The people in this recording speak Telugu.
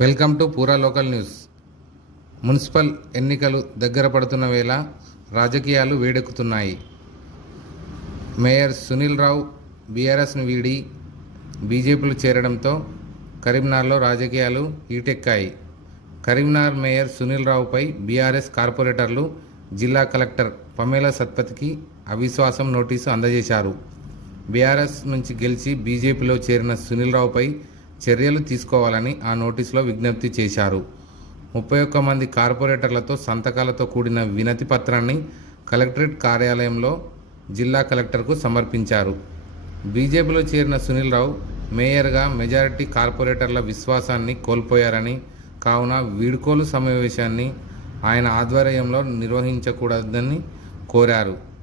Welcome to Poora local news. Municipal ఎన్నికలు దగ్గర పడుతున్న వేళ రాజకీయాలు వేడెక్కుతున్నాయి. మేయర్ సునీల్ రావు బీఆర్ఎస్ను వీడి బీజేపీలో చేరడంతో కరీంనగర్లో రాజకీయాలు ఈటెక్కాయి కరీంనగర్ మేయర్ సునీల్ రావుపై బీఆర్ఎస్ కార్పొరేటర్లు జిల్లా కలెక్టర్ పమేల సత్పతికి అవిశ్వాసం నోటీసు అందజేశారు. బీఆర్ఎస్ నుంచి గెలిచి బీజేపీలో చేరిన సునీల్ రావుపై చర్యలు తీసుకోవాలని ఆ నోటీసులో విజ్ఞప్తి చేశారు. ముప్పై ఒక్క మంది కార్పొరేటర్లతో సంతకాలతో కూడిన వినతి పత్రాన్ని కలెక్టరేట్ కార్యాలయంలో జిల్లా కలెక్టర్కు సమర్పించారు. బీజేపీలో చేరిన సునీల్ రావు మేయర్గా మెజారిటీ కార్పొరేటర్ల విశ్వాసాన్ని కోల్పోయారని కావున వీడ్కోలు సమావేశాన్ని ఆయన ఆధ్వర్యంలో నిర్వహించకూడదని కోరారు.